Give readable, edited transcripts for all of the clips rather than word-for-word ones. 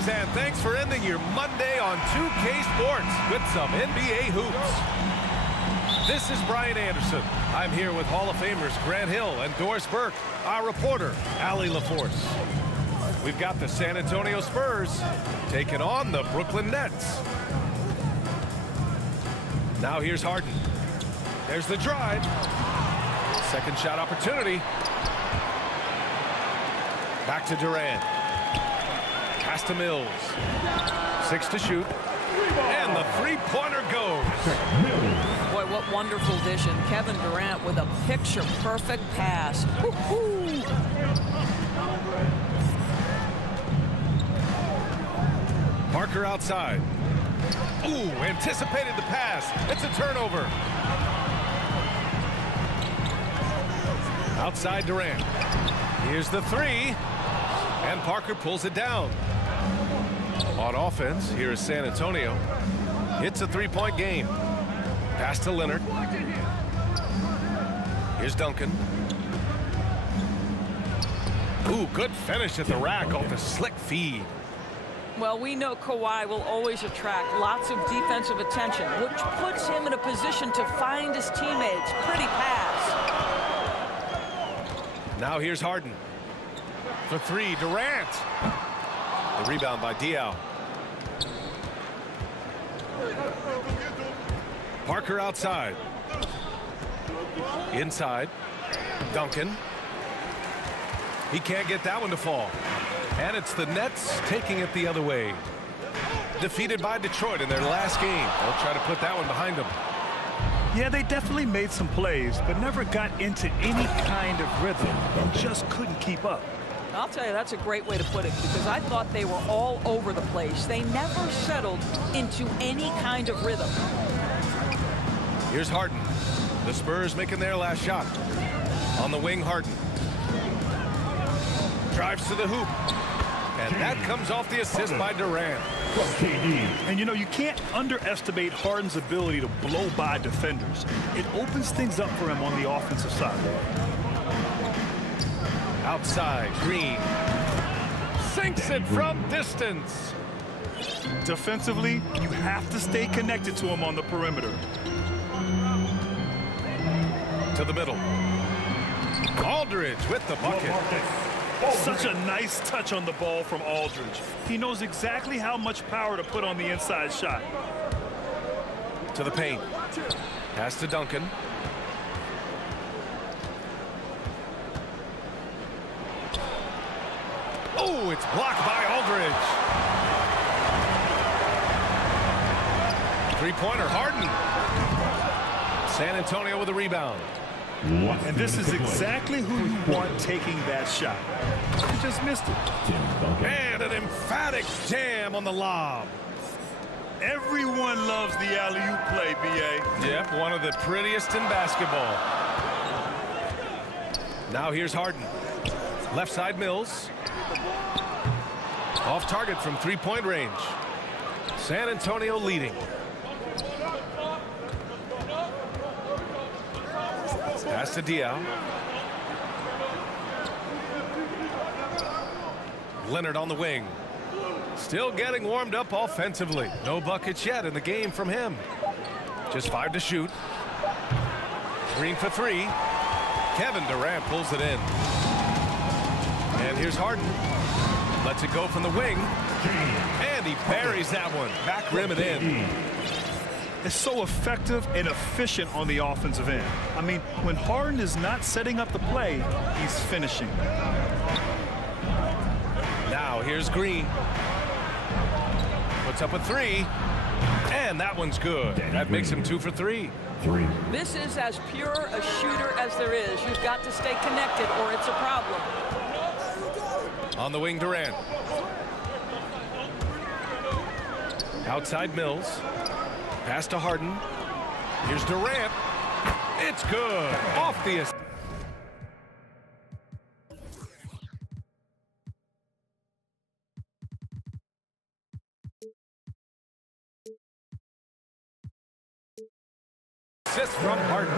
Greetings and thanks for ending your Monday on 2K Sports with some NBA hoops. This is Brian Anderson. I'm here with Hall of Famers Grant Hill and Doris Burke, our reporter, Allie LaForce. We've got the San Antonio Spurs taking on the Brooklyn Nets. Now here's Harden. There's the drive. Second shot opportunity. Back to Durant. Pass to Mills. 6 to shoot. And the three-pointer goes. Boy, what wonderful vision. Kevin Durant with a picture-perfect pass. Woo-hoo. Parker outside. Ooh, anticipated the pass. It's a turnover. Outside Durant. Here's the three. And Parker pulls it down. On offense, here is San Antonio. It's a three-point game. Pass to Leonard. Here's Duncan. Ooh, good finish at the rack off the slick feed. Well, we know Kawhi will always attract lots of defensive attention, which puts him in a position to find his teammates. Pretty pass. Now here's Harden. For three, Durant. The rebound by Diaw. Parker outside. Inside. Duncan. He can't get that one to fall. And it's the Nets taking it the other way. Defeated by Detroit in their last game. They'll try to put that one behind them. Yeah, they definitely made some plays, but never got into any kind of rhythm and just couldn't keep up. I'll tell you, that's a great way to put it, because I thought they were all over the place. They never settled into any kind of rhythm. Here's Harden. The Spurs making their last shot. On the wing, Harden. Drives to the hoop. And that comes off the assist by Durant. And you know, you can't underestimate Harden's ability to blow by defenders. It opens things up for him on the offensive side. Outside, Green. Sinks it from distance. Defensively, you have to stay connected to him on the perimeter. To the middle. Aldridge with the bucket. Such a nice touch on the ball from Aldridge. He knows exactly how much power to put on the inside shot. To the paint. Pass to Duncan. Oh, it's blocked by Aldridge. Three-pointer, Harden. San Antonio with a rebound. And this is exactly who you want taking that shot. He just missed it. And an emphatic jam on the lob. Everyone loves the alley-oop play, B.A. Yep, one of the prettiest in basketball. Now here's Harden. Left side Mills. Off target from three-point range. San Antonio leading. Pass to Diaw. Leonard on the wing. Still getting warmed up offensively. No buckets yet in the game from him. Just 5 to shoot. Green for three. Kevin Durant pulls it in. And here's Harden. Lets it go from the wing. And he buries that one. Back rim and in. Is so effective and efficient on the offensive end. I mean, when Harden is not setting up the play, he's finishing. Now here's Green. Puts up a three. And that one's good. That makes him 2 for 3. This is as pure a shooter as there is. You've got to stay connected or it's a problem. On the wing, Durant. Outside Mills. Pass to Harden. Here's Durant. It's good. Off the assist. From Harden.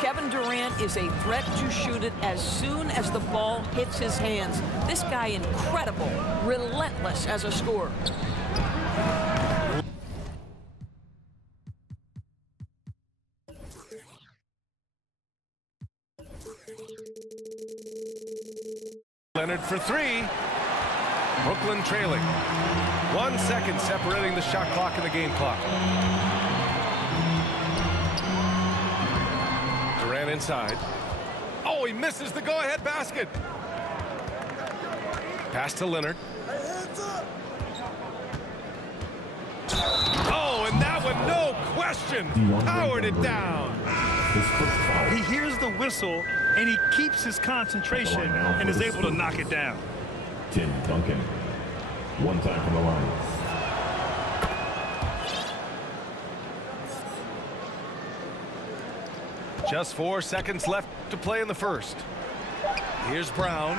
Kevin Durant Durant is a threat to shoot it as soon as the ball hits his hands. This guy incredible, relentless as a scorer. Leonard for three. Brooklyn trailing. 1 second separating the shot clock and the game clock. Durant inside. Oh, he misses the go-ahead basket. Pass to Leonard. Oh, and that one, no question, powered it down. He hears the whistle, and he keeps his concentration and is able to knock it down. Tim Duncan. One time from the line. Just 4 seconds left to play in the first. Here's Brown.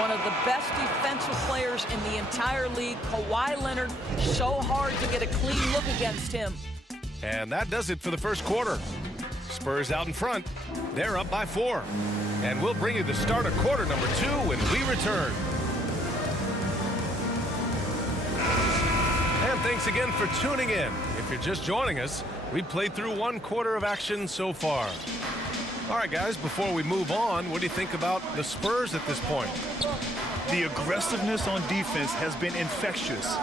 One of the best defensive players in the entire league. Kawhi Leonard, so hard to get a clean look against him. And that does it for the first quarter. Spurs out in front. They're up by 4. And we'll bring you the start of quarter number 2 when we return. And thanks again for tuning in. If you're just joining us, we've played through 1 quarter of action so far. All right, guys, before we move on, what do you think about the Spurs at this point? The aggressiveness on defense has been infectious.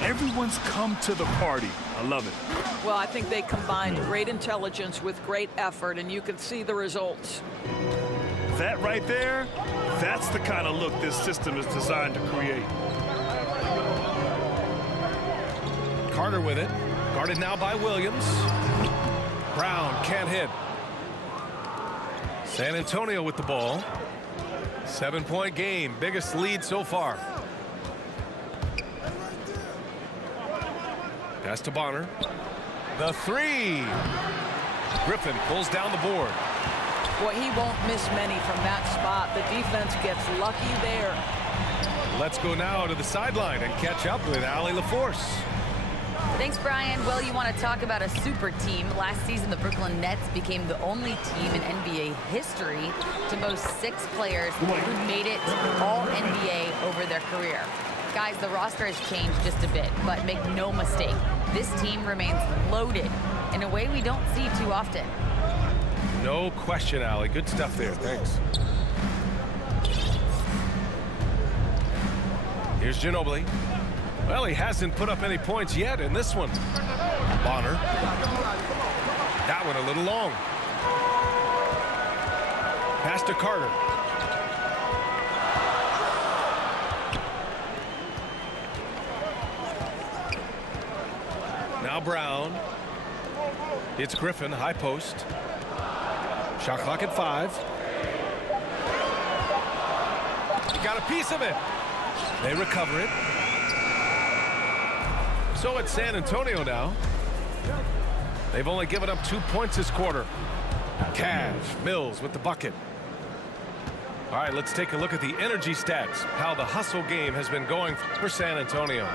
Everyone's come to the party. I love it. Well, I think they combined great intelligence with great effort, and you can see the results. That right there, that's the kind of look this system is designed to create. Carter with it. Guarded now by Williams. Brown can't hit. San Antonio with the ball. 7-point game. Biggest lead so far. Pass to Bonner. The three. Griffin pulls down the board. Boy, he won't miss many from that spot. The defense gets lucky there. Let's go now to the sideline and catch up with Allie LaForce. Thanks, Brian. Well, you want to talk about a super team. Last season, the Brooklyn Nets became the only team in NBA history to boast 6 players who made it all NBA over their career. Guys, the roster has changed just a bit, but make no mistake, this team remains loaded in a way we don't see too often. No question, Allie. Good stuff there. Thanks. Here's Ginobili. Well, he hasn't put up any points yet in this one. Bonner. That one a little long. Pass to Carter. Now Brown. It's Griffin, high post. Shot clock at 5. He got a piece of it. They recover it. So it's San Antonio now. They've only given up 2 points this quarter. Cash, Mills with the bucket. All right, let's take a look at the energy stats, how the hustle game has been going for San Antonio.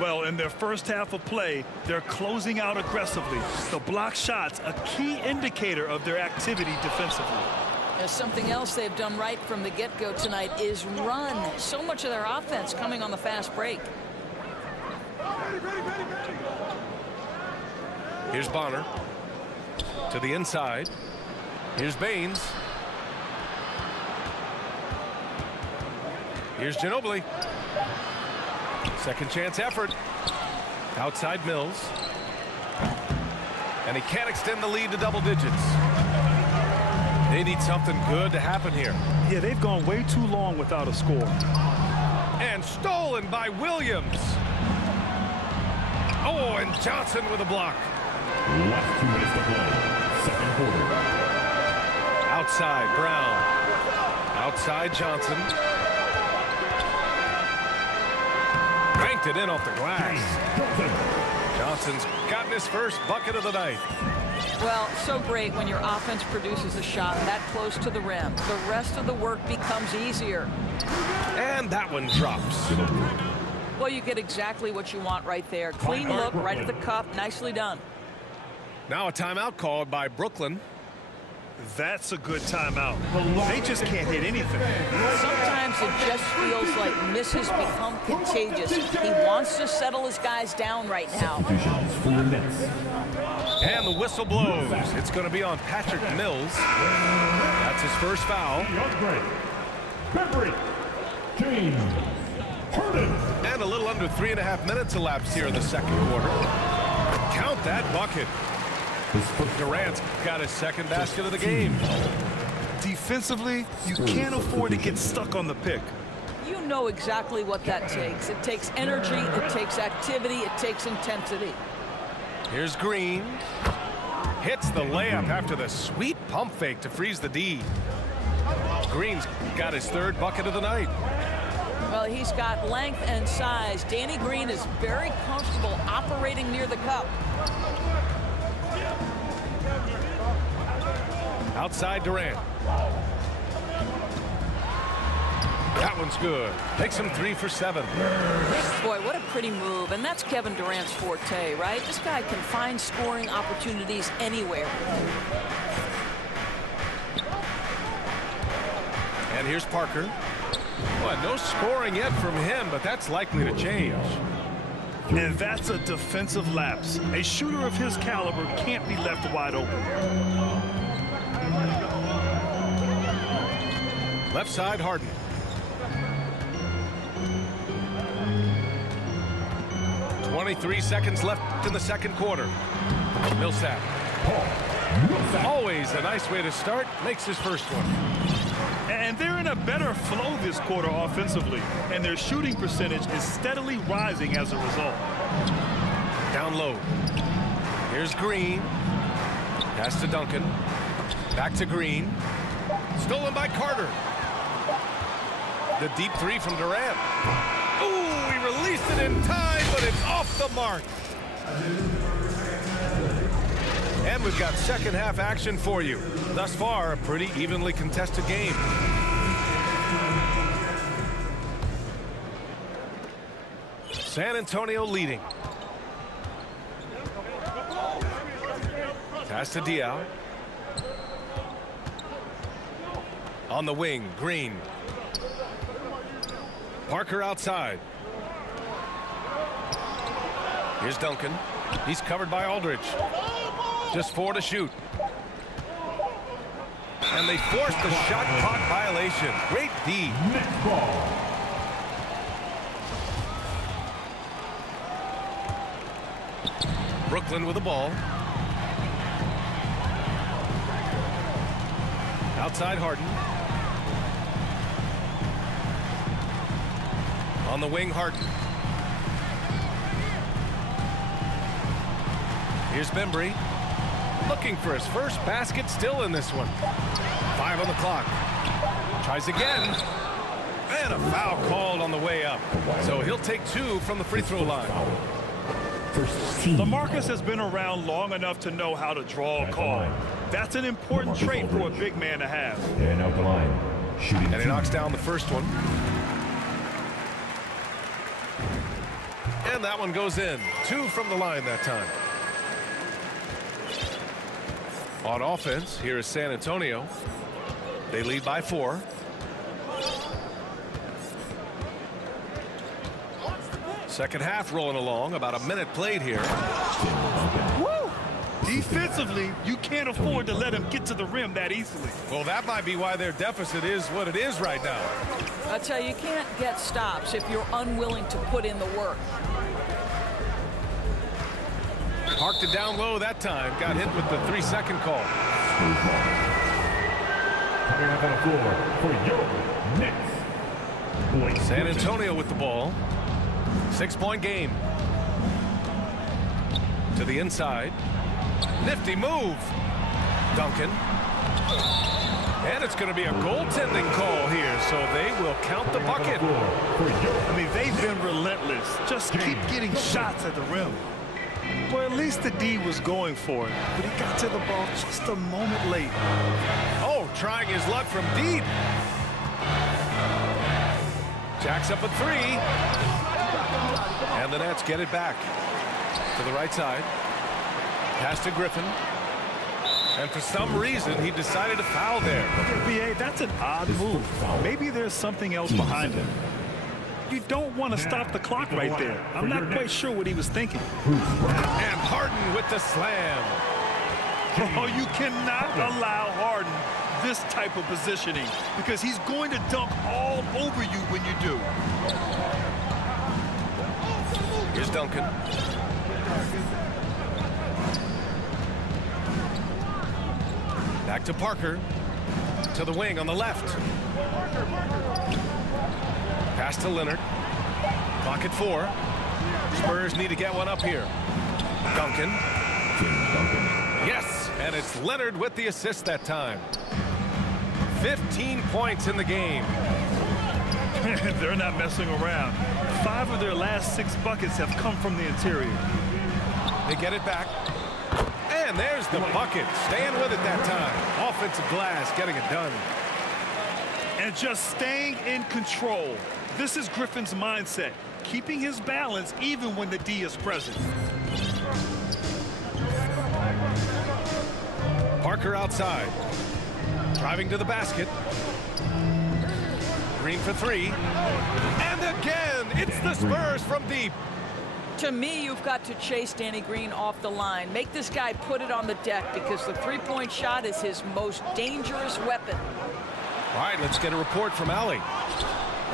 Well, in their first half of play, they're closing out aggressively. The block shots, a key indicator of their activity defensively. There's something else they've done right from the get-go tonight is run. So much of their offense coming on the fast break. Here's Bonner to the inside. Here's Baines. Here's Ginobili. Second chance effort. Outside Mills. And he can't extend the lead to double digits. They need something good to happen here. Yeah, they've gone way too long without a score. And stolen by Williams. Oh, and Johnson with a block. Last 2 minutes to play. Second quarter. Outside Brown. Outside Johnson. Banked it in off the glass. Johnson's gotten his first bucket of the night. Well, so great when your offense produces a shot that close to the rim. The rest of the work becomes easier. And that one drops. Well, you get exactly what you want right there. Clean look, right at the cup. Nicely done. Now a timeout called by Brooklyn. That's a good timeout. They just can't hit anything. Sometimes it just feels like misses become contagious. He wants to settle his guys down right now. Substitutions for the Nets. And the whistle blows. It's going to be on Patrick Mills. That's his first foul. James Harden. And a little under 3.5 minutes elapsed here in the second quarter. Count that bucket. Durant's got his second basket of the game. Defensively, you can't afford to get stuck on the pick. You know exactly what that takes. It takes energy, it takes activity, it takes intensity. Here's Green. Hits the layup after the sweet pump fake to freeze the D. Green's got his third bucket of the night. Well, he's got length and size. Danny Green is very comfortable operating near the cup. Outside Durant. That one's good. Takes him 3 for 7. Boy, what a pretty move. And that's Kevin Durant's forte, right? This guy can find scoring opportunities anywhere. And here's Parker. Well, no scoring yet from him, but that's likely to change. And that's a defensive lapse. A shooter of his caliber can't be left wide open. Left side, Harden. .23 seconds left in the second quarter. Millsap. Always a nice way to start. Makes his first one. And they're in a better flow this quarter offensively. And their shooting percentage is steadily rising as a result. Down low. Here's Green. Pass to Duncan. Back to Green. Stolen by Carter. The deep three from Durant. Ooh, he released it in time, but it's off the mark. And we've got second half action for you. Thus far, a pretty evenly contested game. San Antonio leading. Pass to Diaw. On the wing, Green. Parker outside. Here's Duncan. He's covered by Aldridge. Just 4 to shoot. And they forced the shot clock violation. Great D. Next ball. Brooklyn with the ball. Outside Harden. On the wing, Harden. Here's Bembry. Looking for his first basket, still in this one. 5 on the clock. Tries again. And a foul called on the way up. So he'll take 2 from the free throw line. LaMarcus has been around long enough to know how to draw a call. That's an important trait for a big man to have. And out the line. Shooting. And he knocks down the first one. And that one goes in. 2 from the line that time. On offense, here is San Antonio. They lead by 4. Second half rolling along. About a minute played here. Woo! Defensively, you can't afford to let him get to the rim that easily. Well, that might be why their deficit is what it is right now. I tell you, you can't get stops if you're unwilling to put in the work. Parked it down low that time. Got hit with the 3-second call. Coming up on the floor for your Knicks. San Antonio with the ball. 6-point game. To the inside. Nifty move. Duncan. And it's going to be a goaltending call here, so they will count the bucket. I mean, they've been relentless. Just keep getting shots at the rim. Well, at least the D was going for it, but he got to the ball just a moment late. Oh, trying his luck from deep. Jacks up a 3. And the Nets get it back to the right side. Pass to Griffin. And for some reason, he decided to foul there. BA, that's an odd move. Maybe there's something else behind it. You don't want to stop the clock right there. I'm not quite sure what he was thinking. And Harden with the slam. Oh, you cannot allow Harden this type of positioning because he's going to dunk all over you when you do. Here's Duncan. Back to Parker. To the wing on the left. Pass to Leonard. Clock at 4. Spurs need to get one up here. Duncan. Yes, and it's Leonard with the assist that time. 15 points in the game. They're not messing around. 5 of their last 6 buckets have come from the interior. They get it back. And there's the bucket. Staying with it that time. Offensive glass getting it done. And just staying in control. This is Griffin's mindset. Keeping his balance even when the D is present. Parker outside. Driving to the basket. Green for 3. And again, it's the Spurs from deep. To me, you've got to chase Danny Green off the line. Make this guy put it on the deck because the three-point shot is his most dangerous weapon. All right, let's get a report from Allie.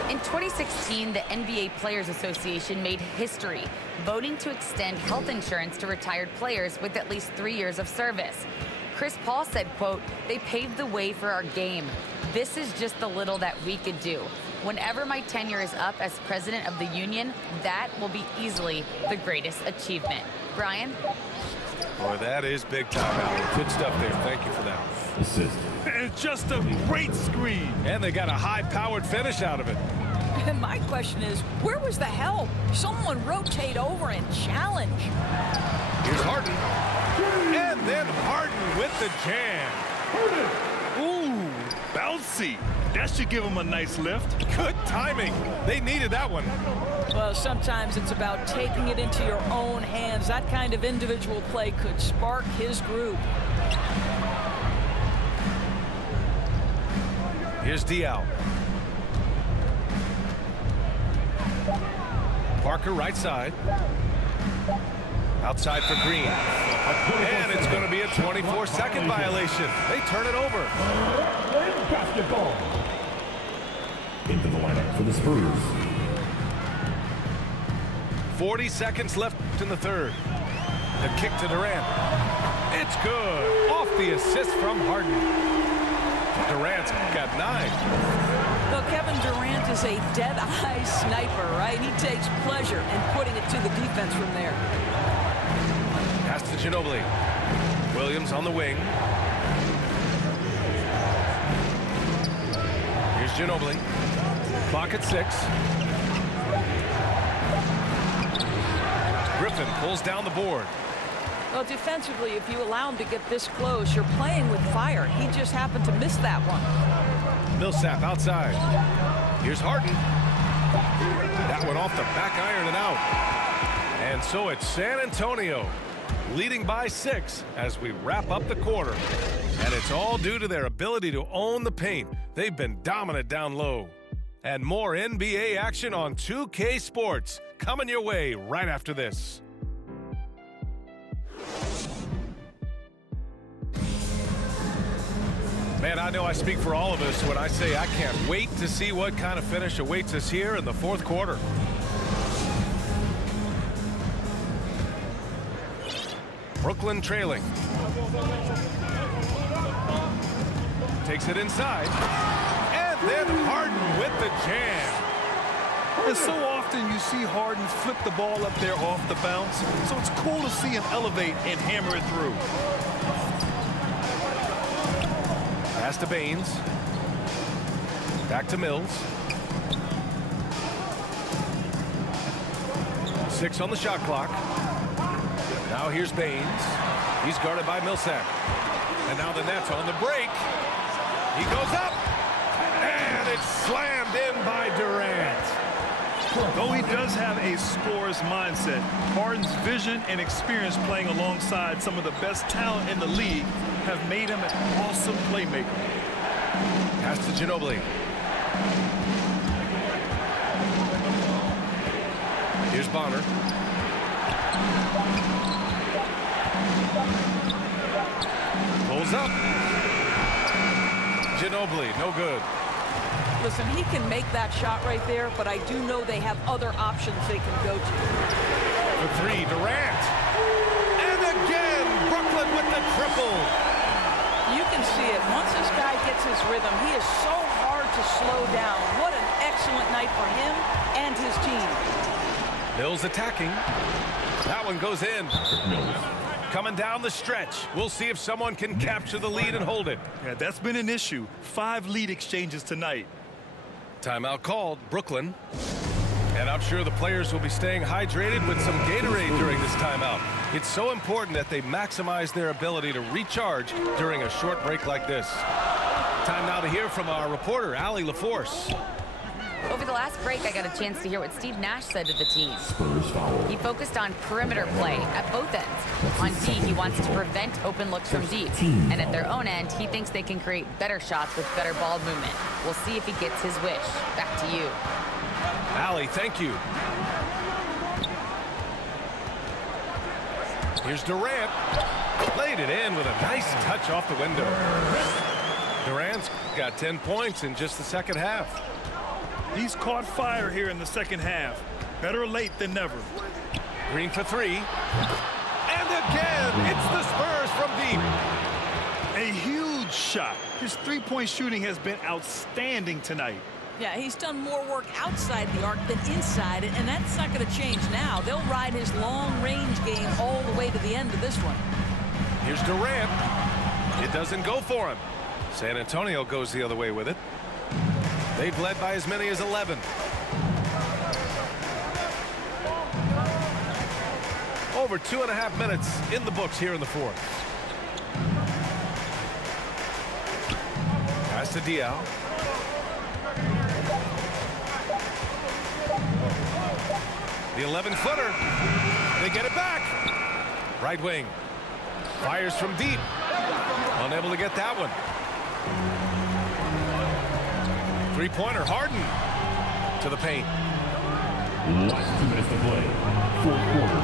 In 2016, the NBA Players Association made history, voting to extend health insurance to retired players with at least 3 years of service. Chris Paul said, quote, "They paved the way for our game. This is just the little that we could do. Whenever my tenure is up as president of the union, that will be easily the greatest achievement." Brian? Boy, that is big time, Allie. Good stuff there. Thank you for that. Assist. And just a great screen. And they got a high-powered finish out of it. And my question is, where was the help? Someone rotate over and challenge. Here's Harden. And then Harden with the jam. Ooh, bouncy. That should give him a nice lift. Good timing. They needed that one. Well, sometimes it's about taking it into your own hands. That kind of individual play could spark his group. Here's Diaw. Parker right side. Outside for Green. And it's going to be a 24-second violation. They turn it over. Basketball. Into the lineup for the Spurs. 40 seconds left in the third. The kick to Durant. It's good. Off the assist from Harden. Durant's got 9. Well, Kevin Durant is a dead-eye sniper, right? He takes pleasure in putting it to the defense from there. Pass to Ginobili. Williams on the wing. Here's Ginobili. Clock at 6. Griffin pulls down the board. Well, defensively, if you allow him to get this close, you're playing with fire. He just happened to miss that one. Millsap outside. Here's Harden. That one off the back iron and out. And so it's San Antonio leading by 6 as we wrap up the quarter. And it's all due to their ability to own the paint. They've been dominant down low. And more NBA action on 2K Sports coming your way right after this. Man, I know I speak for all of us when I say I can't wait to see what kind of finish awaits us here in the fourth quarter. Brooklyn trailing. Takes it inside. And then Harden with the jam. And so often you see Harden flip the ball up there off the bounce. So it's cool to see him elevate and hammer it through. Pass to Baines. Back to Mills. 6 on the shot clock. Now here's Baines. He's guarded by Millsap. And now the Nets on the break. He goes up. And it's slammed in by Durant. Though he does have a scorer's mindset, Harden's vision and experience playing alongside some of the best talent in the league have made him an awesome playmaker. Pass to Ginobili. Here's Bonner. Pulls up. Ginobili, no good. Listen, he can make that shot right there, but I do know they have other options they can go to. For three, Durant. And again, Brooklyn with the triple. You can see it. Once this guy gets his rhythm, he is so hard to slow down. What an excellent night for him and his team. Mills attacking. That one goes in. Mills. Coming down the stretch. We'll see if someone can capture the lead and hold it. Yeah, that's been an issue. 5 lead exchanges tonight. Timeout called, Brooklyn. And I'm sure the players will be staying hydrated with some Gatorade during this timeout. It's so important that they maximize their ability to recharge during a short break like this. Time now to hear from our reporter, Allie LaForce. Over the last break, I got a chance to hear what Steve Nash said to the team. Spurs foul. He focused on perimeter play at both ends. On D, he wants to prevent open looks from deep. And at their own end, he thinks they can create better shots with better ball movement. We'll see if he gets his wish. Back to you. Allie, thank you. Here's Durant. Laid it in with a nice touch off the window. Durant's got 10 points in just the second half. He's caught fire here in the second half. Better late than never. Green for three. And again, it's the Spurs from deep. A huge shot. His three-point shooting has been outstanding tonight. Yeah, he's done more work outside the arc than inside it, and that's not going to change now. They'll ride his long-range game all the way to the end of this one. Here's Durant. It doesn't go for him. San Antonio goes the other way with it. They've led by as many as 11. Over 2.5 minutes in the books here in the fourth. Pass to Diaw. The 11-footer. They get it back. Right wing. Fires from deep. Unable to get that one. Three-pointer, Harden to the paint. Last 2 minutes to play. Fourth quarter.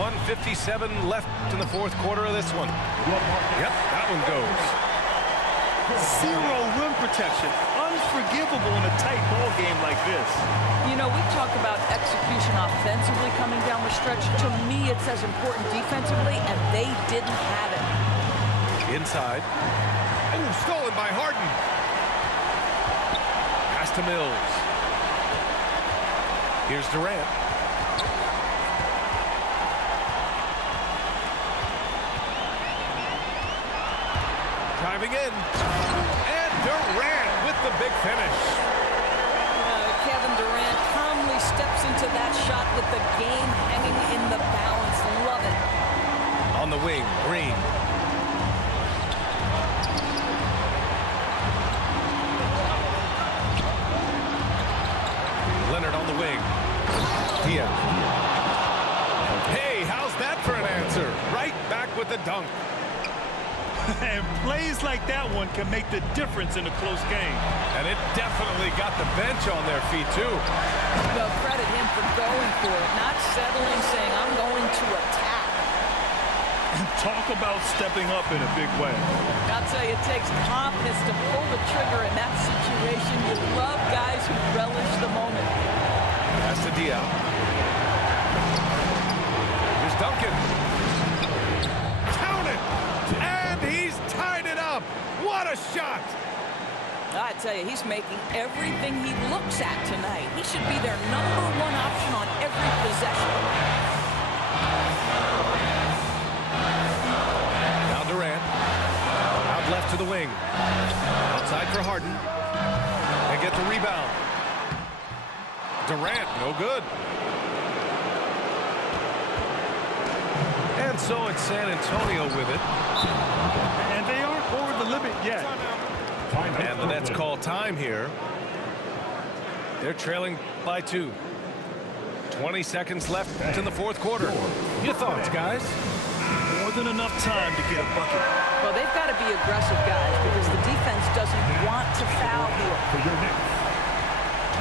1:57 left in the fourth quarter of this one. Yep, that one goes. Zero rim protection. Unforgivable in a tight ball game like this. You know, we talk about execution offensively coming down the stretch. To me, it's as important defensively, and they didn't have it. Inside. Oh, stolen by Harden. Pass to Mills. Here's Durant. Driving in. And Durant with the big finish. Kevin Durant calmly steps into that shot with the game hanging in the balance. Love it. On the wing, Green. Leonard on the wing. Diaw. Hey, how's that for an answer? Right back with the dunk. And plays like that one can make the difference in a close game. And it definitely got the bench on their feet, too. Well, credit him for going for it, not settling, saying, I'm going to attack. Talk about stepping up in a big way. I'll tell you, it takes confidence to pull the trigger in that situation. You love guys who relish the moment. That's to Diaw. Here's Duncan. Count it! And he's tied it up. What a shot! I tell you, he's making everything he looks at tonight. He should be their #1 option on every possession. Now Durant. Out left to the wing. Outside for Harden. They get the rebound. Durant, no good. And so it's San Antonio with it. And they aren't over the limit yet. And the Nets call time here. They're trailing by 2. 20 seconds left in the fourth quarter. Your thoughts, guys? More than enough time to get a bucket. Well, they've got to be aggressive, guys, because the defense doesn't want to foul here.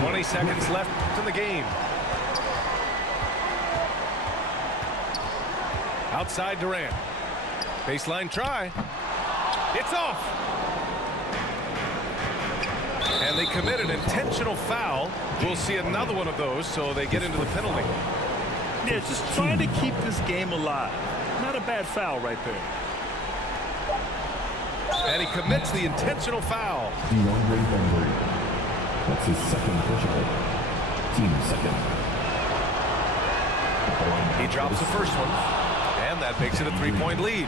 20 seconds left in the game. Outside Durant. Baseline try. It's off. And they commit an intentional foul. We'll see another one of those, so they get into the penalty. Yeah, just trying to keep this game alive. Not a bad foul right there. And he commits the intentional foul. That's his second personal. Team second. He drops the first one, and that makes it a 3-point lead.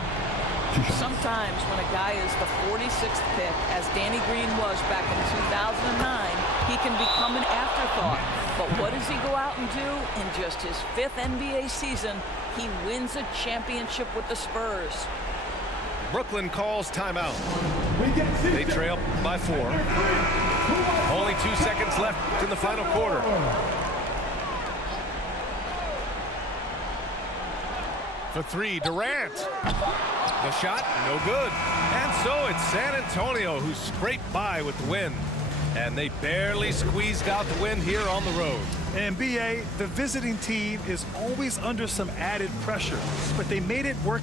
Sometimes when a guy is the 46th pick, as Danny Green was back in 2009, he can become an afterthought. But what does he go out and do? In just his 5th NBA season, he wins a championship with the Spurs. Brooklyn calls timeout. They trail by 4. Only 2 seconds left in the final quarter. For 3, Durant. The shot, no good. And so it's San Antonio who scraped by with the win. And they barely squeezed out the win here on the road. And BA, the visiting team is always under some added pressure, but they made it work.